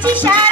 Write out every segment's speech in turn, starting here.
Chia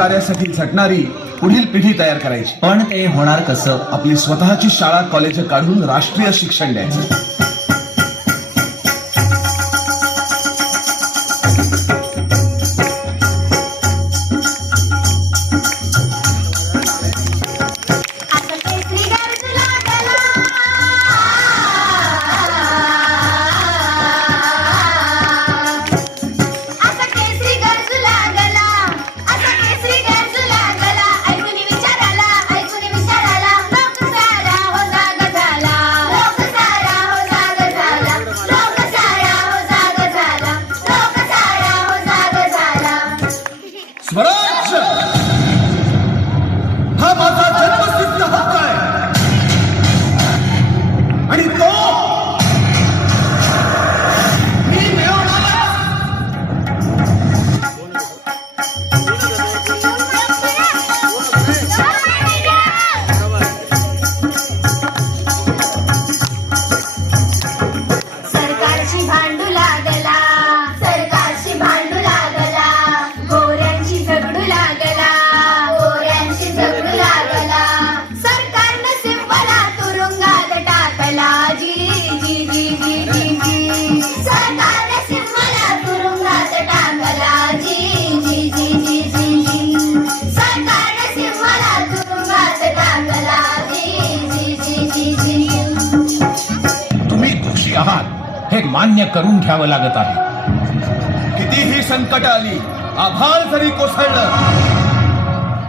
कार्यासाठी झटणारी पुढील पिढी तयार करायची. पण ते होणार कसं? आपली स्वतःची शाळा कॉलेज काढून राष्ट्रीय शिक्षण द्यायचं. मान्य करून घ्यावं लागत आहे. कितीही संकट आली आभाळ जरी कोसळलं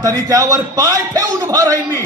तरी त्यावर पाय ठेवून उभा राहील मी.